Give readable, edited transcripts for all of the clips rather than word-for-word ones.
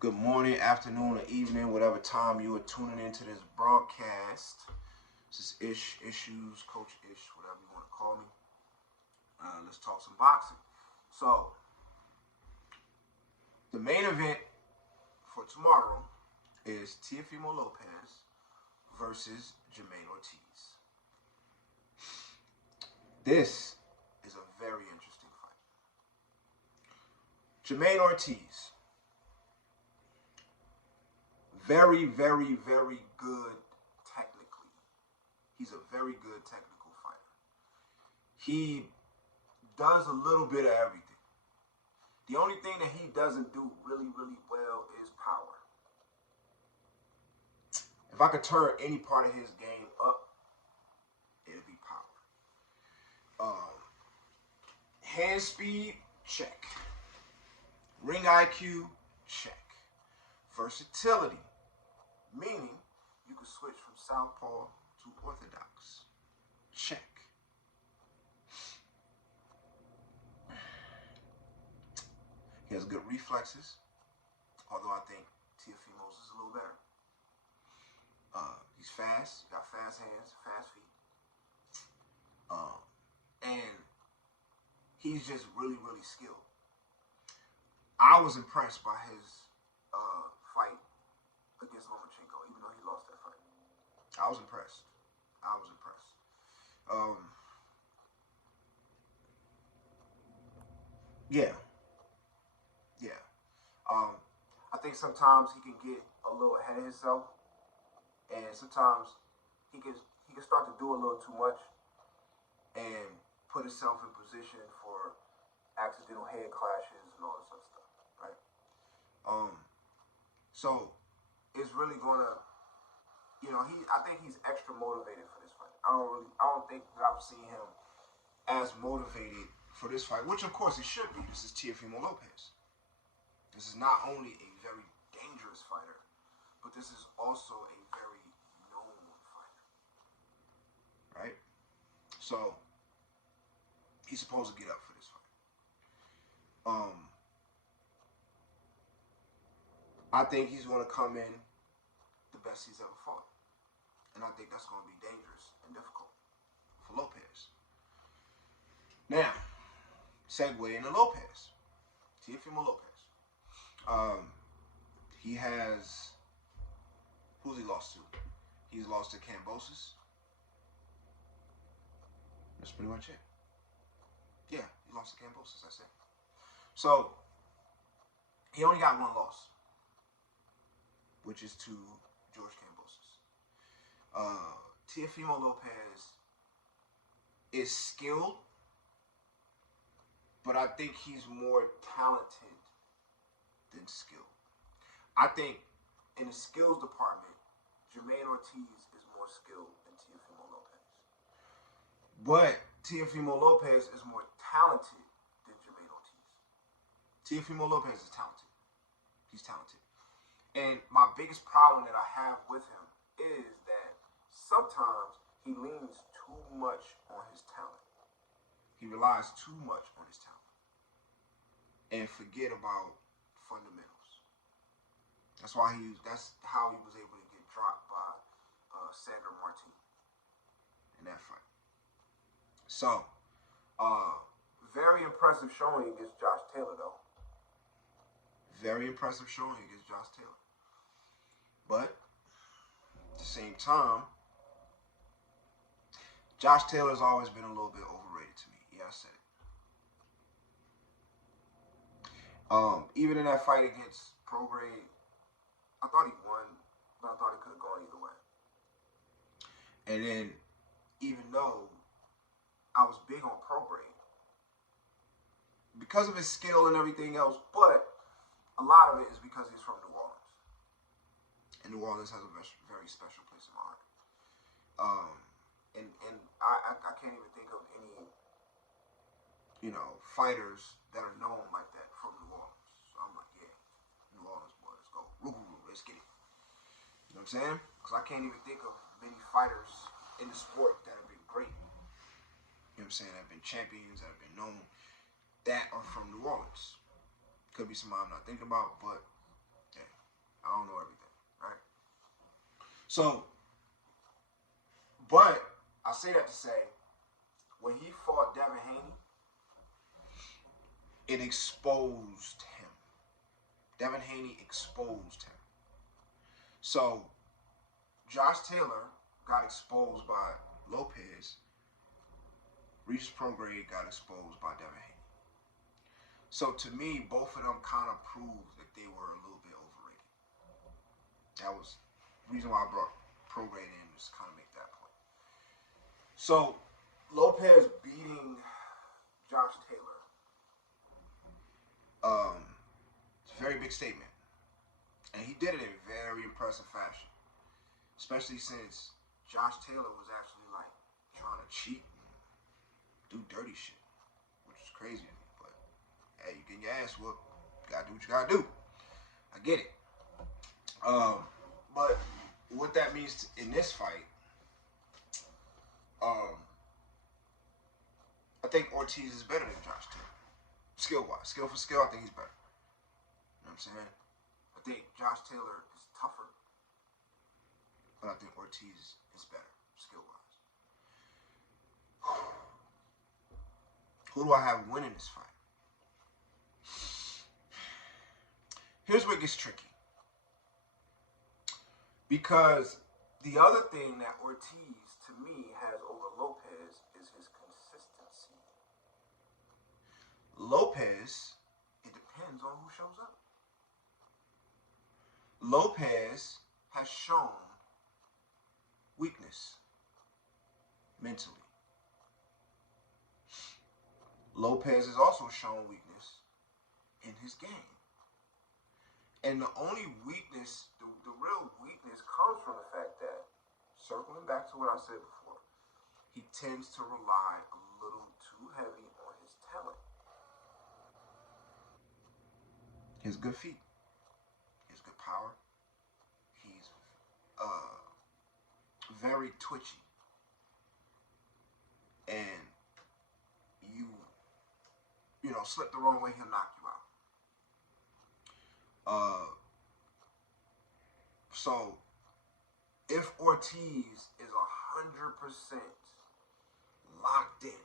Good morning, afternoon, or evening, whatever time you are tuning into this broadcast. This is Ishues, Coach Ish, whatever you want to call me. Let's talk some boxing. So, the main event for tomorrow is Teofimo Lopez versus Jamaine Ortiz. This is a very interesting fight. Jamaine Ortiz, very, very, very good technically. He's a very good technical fighter. He does a little bit of everything. The only thing that he doesn't do really, really well is power. If I could turn any part of his game up, it'd be power. Hand speed, check. Ring IQ, check. Versatility, meaning you can switch from southpaw to orthodox. Check. He has good reflexes, although I think Teofimo's is a little better. He's fast, got fast hands, fast feet. And he's just really, really skilled. I was impressed by his fight against Lomachenko, even though he lost that fight. I was impressed. Yeah. I think sometimes he can get a little ahead of himself, and sometimes he can start to do a little too much and put himself in position for accidental head clashes and all this other stuff, right? So it's really gonna, I think he's extra motivated for this fight. I don't think that I've seen him as motivated for this fight, which of course he should be. This is Teofimo Lopez. This is not only a very dangerous fighter, but this is also a very known fighter, right? So he's supposed to get up for this fight. I think he's going to come in the best he's ever fought. And I think that's going to be dangerous and difficult for Lopez. Now, segue into Lopez. Teofimo Lopez. He has... Who's he lost to? He's lost to Cambosis. That's pretty much it. Yeah, he lost to Cambosis, that's it. So, he only got one loss, which is to George Cambosis. Teofimo Lopez is skilled, but I think he's more talented than skilled. I think in the skills department, Jamaine Ortiz is more skilled than Teofimo Lopez. But Teofimo Lopez is more talented than Jamaine Ortiz. Teofimo Lopez is talented. He's talented. And my biggest problem that I have with him is that sometimes he leans too much on his talent. He relies too much on his talent and forget about fundamentals. That's how he was able to get dropped by Sandor Martin in that fight. So, very impressive showing against Josh Taylor, though. Very impressive showing against Josh Taylor. But, at the same time, Josh Taylor's always been a little bit overrated to me. Yeah, I said it. Even in that fight against Prograde, I thought he won, but I thought it could have gone either way. And then, even though I was big on Prograde, because of his skill and everything else, but a lot of it is because he's from New Orleans. And New Orleans has a very special place in my heart. And I can't even think of any, fighters that are known like that from New Orleans. So I'm like, yeah, New Orleans, boy, let's go. Let's get it. You know what I'm saying? Because I can't even think of many fighters in the sport that have been great. You know what I'm saying? That have been champions, that have been known, that are from New Orleans. Could be somebody I'm not thinking about, but yeah. I don't know everything, right? So, but I say that to say, when he fought Devin Haney, it exposed him. Devin Haney exposed him. So, Josh Taylor got exposed by Lopez. Regis Prograis got exposed by Devin Haney. So, to me, both of them kind of proved that they were a little bit overrated. That was the reason why I brought Prograis in, just kind of make that point. So, Lopez beating Josh Taylor. It's a very big statement. And he did it in very impressive fashion. Especially since Josh Taylor was actually like trying to cheat and do dirty shit. Which is crazy to me. But hey, you getting your ass whooped. You gotta do what you gotta do. I get it. But what that means in this fight, I think Ortiz is better than Josh Taylor. Skill-wise. Skill for skill, I think he's better. You know what I'm saying? I think Josh Taylor is tougher. But I think Ortiz is better, skill-wise. Who do I have winning this fight? Here's where it gets tricky. Because the other thing that Ortiz, to me, has over Lopez is his consistency. Lopez, it depends on who shows up. Lopez has shown weakness mentally. Lopez has also shown weakness in his game. And the only weakness, the real weakness comes from the fact that, circling back to what I said before, he tends to rely a little too heavy on his talent. His good feet. His good power. He's very twitchy. And you know, slip the wrong way, he'll knock you out. So if Ortiz is 100% locked in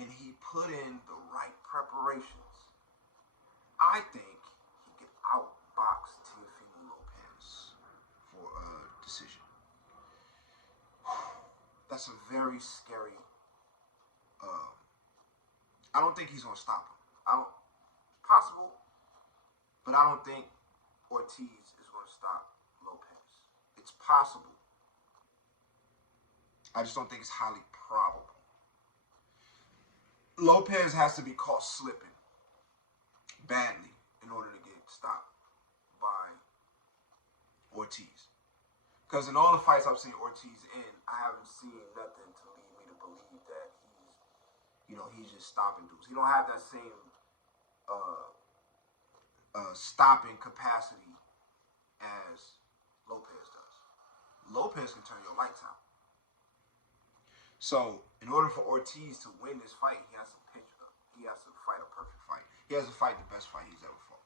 and he put in the right preparations, I think he could outbox Teofimo Lopez for a decision. That's a very scary. I don't think he's gonna stop him. It's possible, but I don't think Ortiz is gonna stop Lopez. It's possible. I just don't think it's highly probable. Lopez has to be caught slipping badly in order to get stopped by Ortiz. Because in all the fights I've seen Ortiz in, I haven't seen nothing to lead me to believe that he's just stopping dudes. He don't have that same stopping capacity as Lopez does. Lopez can turn your lights out. So, in order for Ortiz to win this fight, he has to fight a perfect fight. He has to fight the best fight he's ever fought.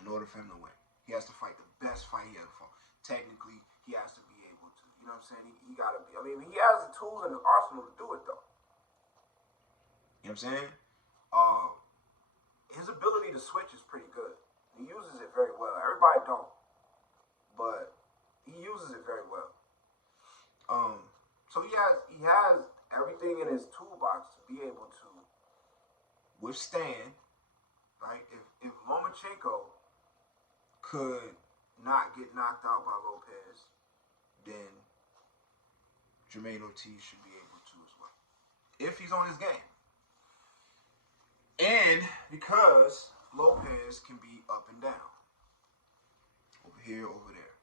In order for him to win, he has to fight the best fight he ever fought. Technically, he has to be able to. You know what I'm saying? He gotta be. I mean, he has the tools in his arsenal to do it, though. You know what I'm saying? His ability to switch is pretty good. He uses it very well. Everybody don't, but he uses it very well. So he has everything in his toolbox to be able to withstand. Right? If Lomachenko could not get knocked out by Lopez, then Jamaine Ortiz should be able to as well, if he's on his game. And because Lopez can be up and down. Over here, over there.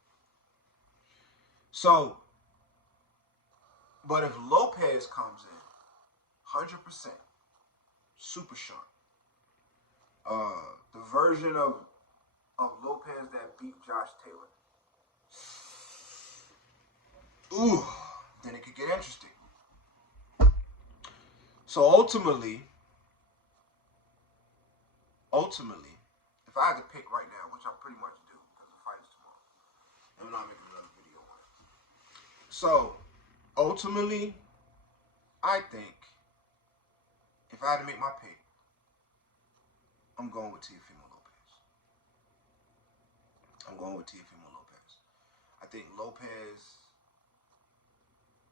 So, but if Lopez comes in 100%, super sharp, the version of Lopez that beat Josh Taylor, ooh, then it could get interesting. So ultimately, if I had to pick right now, which I pretty much do because the fight is tomorrow, I'm not making another video on it. So, ultimately, I think if I had to make my pick, I'm going with Teofimo Lopez. I'm going with Teofimo Lopez. I think Lopez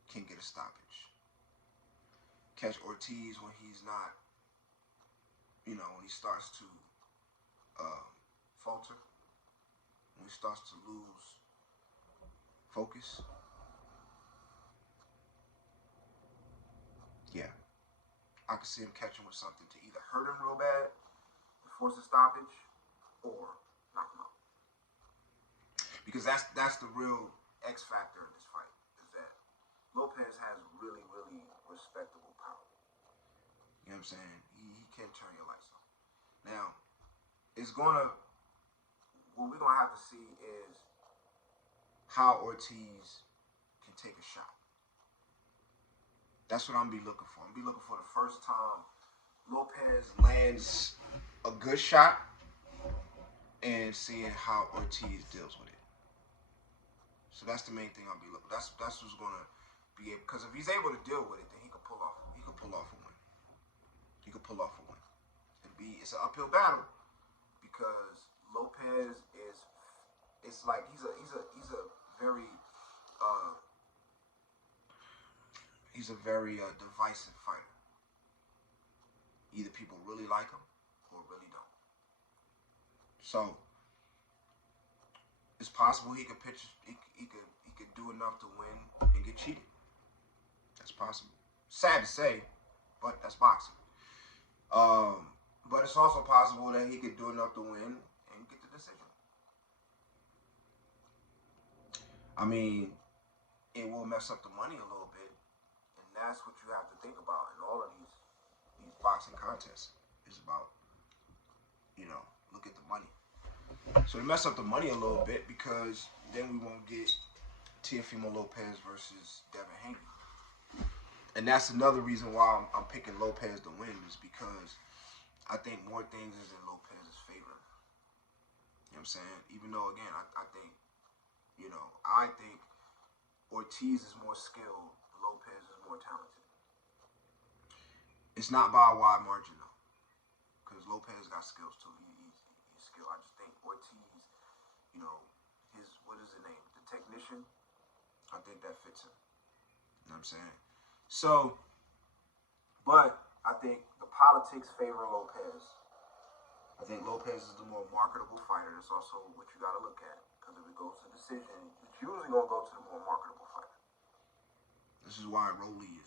can get a stoppage. Catch Ortiz when he's not, when he starts to falter, when he starts to lose focus. Yeah. I could see him catching with something to either hurt him real bad, force a stoppage, or knock him out. Because that's the real X factor in this fight, is that Lopez has really, really respectable power. You know what I'm saying? He can turn your lights off. Now, what we're gonna have to see is how Ortiz can take a shot. That's what I'm gonna be looking for. I'm gonna be looking for the first time Lopez lands a good shot and seeing how Ortiz deals with it. So that's the main thing I'll be looking. That's what's gonna be able, because if he's able to deal with it, then he could pull off a win. He could pull off a win. It's an uphill battle because Lopez it's like he's a very divisive fighter. Either people really like him or really don't. So it's possible he could pitch. He could do enough to win and get cheated. That's possible. Sad to say, but that's boxing. But it's also possible that he could do enough to win and get the decision. I mean, it will mess up the money a little bit, and that's what you have to think about in all of these boxing contests. It's about, look at the money. So it mess up the money a little bit because then we won't get Teofimo Lopez versus Devin Haney. And that's another reason why I'm picking Lopez to win, is because I think more things is in Lopez's favor. You know what I'm saying? Even though, again, I think Ortiz is more skilled, Lopez is more talented. It's not by a wide margin, though, because Lopez got skills, too. He's skilled. I just think Ortiz, what is the name? The technician, I think that fits him. You know what I'm saying? So, but I think the politics favor Lopez. I think Lopez is the more marketable fighter. That's also what you got to look at. Because if it goes to decision, it's usually going to go to the more marketable fighter. This is why Rolly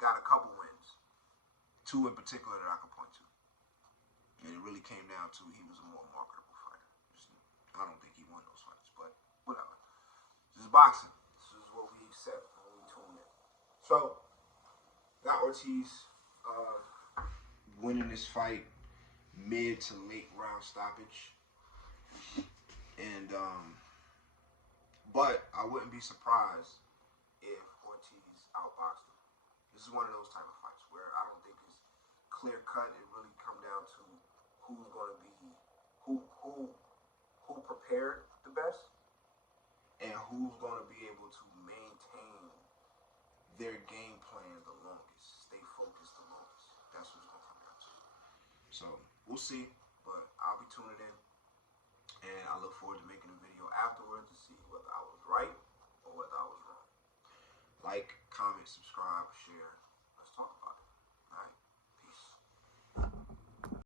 got a couple wins. 2 in particular that I could point to. And it really came down to he was a more marketable fighter. I don't think he won those fights, but whatever. This is boxing. This is what we said when we tuned in. So, got Ortiz winning this fight mid to late round stoppage. And, but I wouldn't be surprised if Ortiz outboxed him. This is one of those type of fights where I don't think it's clear cut. It really come down to who's going to be, who prepared the best and who's going to be able to maintain their game plan the longest, stay focused the longest. That's what it's going to come down to. So, we'll see, but I'll be tuning in, and I look forward to making a video afterwards to see whether I was right or whether I was wrong. Like, comment, subscribe, share. Let's talk about it.